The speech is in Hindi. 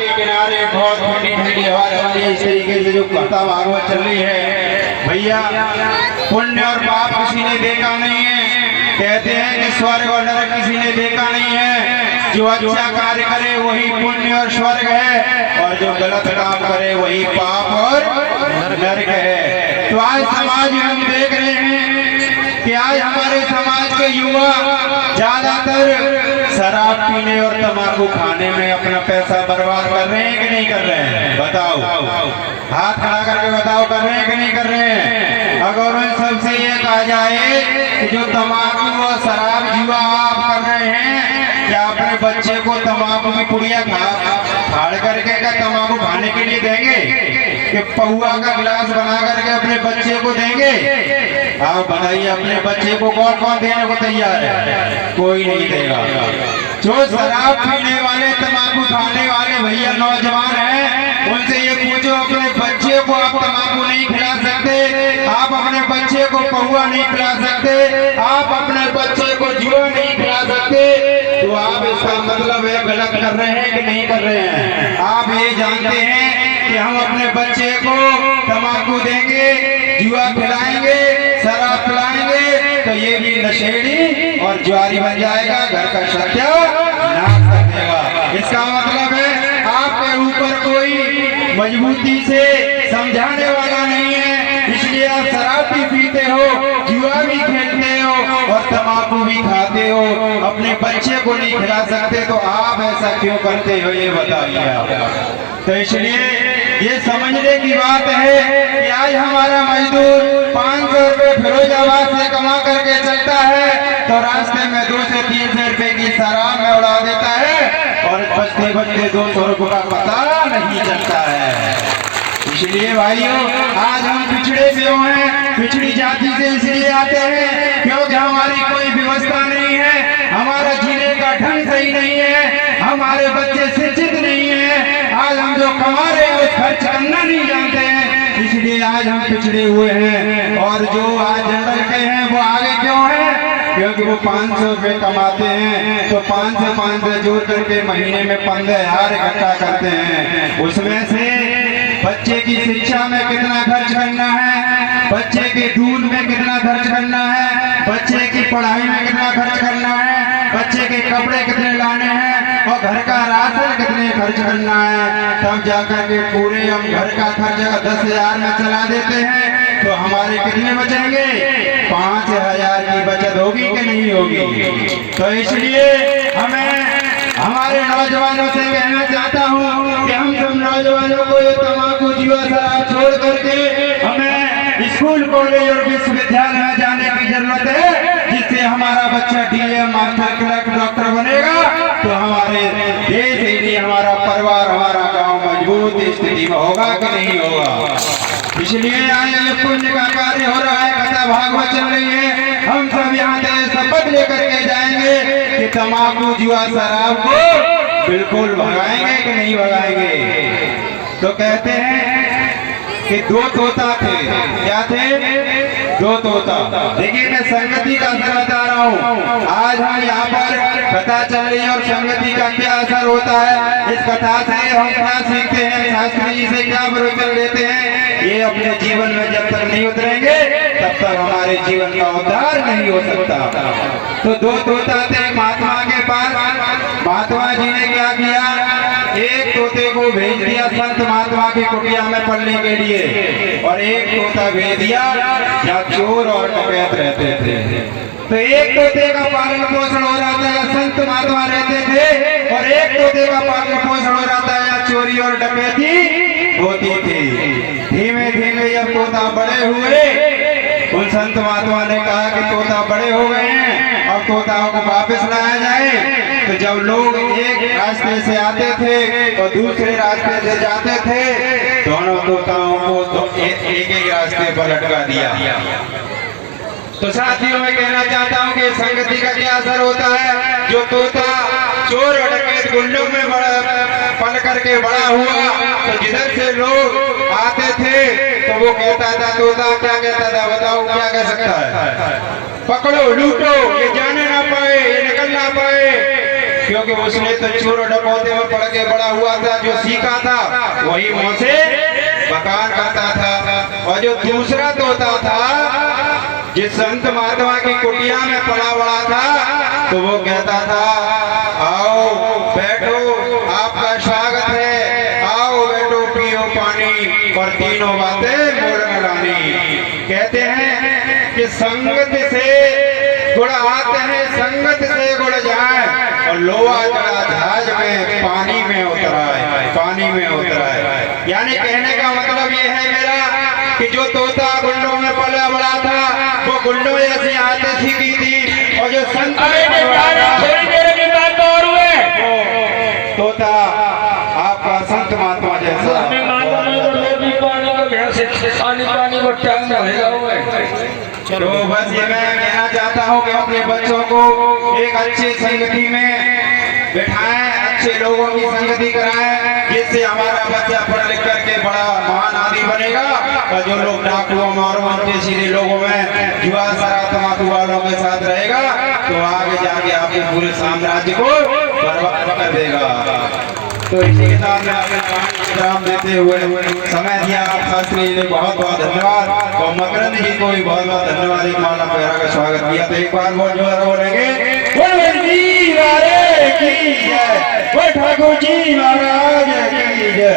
के किनारे बहुत ठंडी ठंडी हवा चल रही है। इस तरीके से जो कथा भागवत चल रही है भैया, पुण्य और पाप किसी ने देखा नहीं है। कहते हैं कि स्वर्ग और नरक किसी ने देखा नहीं है। जो अच्छा कार्य करे वही पुण्य और स्वर्ग है, और जो गलत काम करे वही पाप और नरक है। तो आज समाज में हम देख रहे हैं कि आज हमारे समाज के युवा ज्यादातर शराब पीने और तंबाकू खाने में अपना पैसा बर्बाद कर रहे हैं कि नहीं कर रहे हैं? बताओ, हाथ खड़ा करके बताओ, कर रहे हैं कि नहीं कर रहे हैं? अगर उन सबसे ये कहा जाए कि जो तंबाकू और शराब जुआ आप कर रहे हैं, क्या अपने बच्चे को तंबाकू की पुड़िया फाड़ करके क्या तंबाकू खाने के लिए देंगे? कि पहुआ का गिलास बना करके अपने बच्चे को देंगे? आप बताइए, अपने बच्चे को कौन कौन देने को तैयार है? कोई नहीं देगा। जो शराब पीने वाले तंबाकू खाने वाले भैया नौजवान हैं, उनसे ये पूछो, अपने बच्चे को आप तंबाकू नहीं खिला सकते, आप अपने बच्चे को पहुआ नहीं खिला सकते, आप अपने बच्चे को जुआ नहीं खिला सकते, तो आप इसका मतलब है गलत कर रहे हैं कि नहीं कर रहे हैं? आप ये जानते हैं कि हम अपने बच्चे को तंबाकू देंगे, जुआ खिलाएंगे, शराब पिलाएंगे, तो ये भी नशेड़ी और जुआरी बन जाएगा, घर का सत्यानाश कर देगा। इसका मतलब है आपके ऊपर कोई मजबूती से समझाने वाला नहीं है, इसलिए आप शराब भी पीते हो, जुआ भी खेलते हो और तंबाकू भी खाते हो, अपने बच्चे को नहीं खिला सकते, तो आप ऐसा क्यों करते हो ये बताइए आप। तो इसलिए ये समझने की बात है कि आज हमारा मजदूर 500 रुपए फिरोजाबाद से कमा करके चलता है, तो रास्ते में 200 से 300 रुपए की शराब में उड़ा देता है, और बचते बचते 200 रुपए का पता नहीं चलता है। इसलिए भाइयों, आज हम पिछड़े क्यों हैं? पिछड़ी जाति से इसलिए आते हैं क्योंकि हमारी कोई व्यवस्था नहीं है, हमारा जीने का ढंग सही नहीं है, हमारे बच्चे शिक्षित नहीं है, आज हम जो कमा रहे हैं वो खर्च करना नहीं जानते हैं, इसलिए आज हम पिछड़े हुए हैं। और जो आज जनरल के हैं वो आगे क्यों है? क्योंकि वो 500 रुपए कमाते हैं, तो 5 से 5 जोड़ करके महीने में 15,000 इकट्ठा करते हैं। उसमें से बच्चे की शिक्षा में कितना खर्च करना है, बच्चे के दूध में कितना खर्च करना है, बच्चे की पढ़ाई में कितना खर्च करना है, बच्चे के कपड़े कितने लाने हैं, और घर का राशन कितने खर्च करना है, तब जाकर के पूरे हम घर का खर्च 10,000 में चला देते हैं, तो हमारे कितने बचेंगे? 5,000 की बचत होगी कि नहीं होगी? तो इसलिए हमें हमारे नौजवानों से कहना चाहता हूँ कि हम सब नौजवानों को ये तंबाकू जुआ शराब छोड़ करके हमें स्कूल कॉलेज और विश्वविद्यालय में जाने की जरूरत है, जिससे हमारा बच्चा डीएम मास्टर क्लर्क डॉक्टर बनेगा, तो हमारे देश ही नहीं हमारा परिवार हमारा गांव मजबूत स्थिति में होगा कि नहीं होगा। इसलिए आज ये पुण्य का कार्य हो रहा है, कथा भागवत चल रही है, हम सब यहाँ से शपथ लेकर के जाएंगे कि तंबाकू जुआ शराब को बिल्कुल भगाएंगे कि नहीं भगाएंगे। तो कहते हैं कि 2 तोता थे। क्या थे? 2 तोता। देखिए, मैं संगति का असर बता रहा हूँ। आज हम यहाँ पर कथा चल रही है और संगति का क्या असर होता है, इस कथा से हम क्या सीखते हैं, शास्त्री जी से क्या प्रवचन लेते हैं, ये अपने जीवन में जब तक नहीं उतरेंगे तब तक हमारे जीवन का उद्धार नहीं हो सकता। तो 2 तोता थे महात्मा के पास। महात्मा जी ने क्या किया? एक तोते को भेज दिया संत महात्मा की कुटिया में पढ़ने के लिए, और एक तोता भेज दिया जहाँ चोर और डकैत रहते थे। तो एक तोते का पालन पोषण हो रहा था, संत महात्मा रहते थे, और एक तोते का पालन पोषण हो रहा था, यहाँ चोरी और डकैती होती थी। धीमे धीमे जब तोता बड़े हुए, उन संत महात्मा ने कहा कि तोता बड़े हो गए हैं, अब तोताओं को वापस लाया जाए। तो जब लोग एक रास्ते से आते थे और दूसरे रास्ते से जाते थे, दोनों तोताओं को तो एक रास्ते पर लटका दिया। तो साथियों, मैं कहना चाहता हूँ कि संगति का क्या असर होता है। जो तोता चोर और डकैत गुंडों में पल करके बड़ा हुआ, तो जिधर से लोग आते थे तो वो कहता था, तोता क्या कहता था बताओ, क्या कह सकता है? पकड़ो, लूटो, ये जाने ना पाए, ये निकल ना पाए। क्योंकि उसने तो चोर डकौते में पड़ के बड़ा हुआ था, जो सीखा था वही मुंह से बकान करता था। और जो दूसरा तोता था, जिस संत महात्मा की कुटिया में पला बड़ा था, तो वो कहता था आओ बैठो, आपका स्वागत है, आओ बैठो पियो पानी, और तीनों बातें मोड़ लानी। कहते हैं कि संगत से गुड़ आते हैं, संगत से गुड़ जाए, और लोहा चढ़ा जहाज में पानी में उतरा है, पानी में उतरा है। यानी कहने का मतलब ये है मेरा कि जो तोता गुंडों में पला बड़ा था, वो गुंडों ऐसे आते सीखी थी, और जो संत तोता आपका संत महात्मा जैसा। तो बस ये मैं कहना चाहता हूँ कि अपने बच्चों को एक अच्छी संगति में बिठाएं, अच्छे लोगों की संगति कराएं, जिससे हमारा बच्चा पढ़ लिख करके बड़ा महान आदमी बनेगा। और जो लोग डाकुओं मारों उनके सीधे लोगों में जुआ शराब तम्बाकू वालों के साथ रहेगा, तो आगे जाके आपके पूरे साम्राज्य को बर्बाद कर देगा। तो इसी के साथ में आपने विराम देते हुए समय दिया आप शास्त्री जी ने बहुत बहुत धन्यवाद, और मकरंद जी को भी बहुत बहुत धन्यवाद। एक माला प्यारा का स्वागत किया, तो एक बार बहुत जोर बोलेंगे ठाकुर जी महाराज की जय।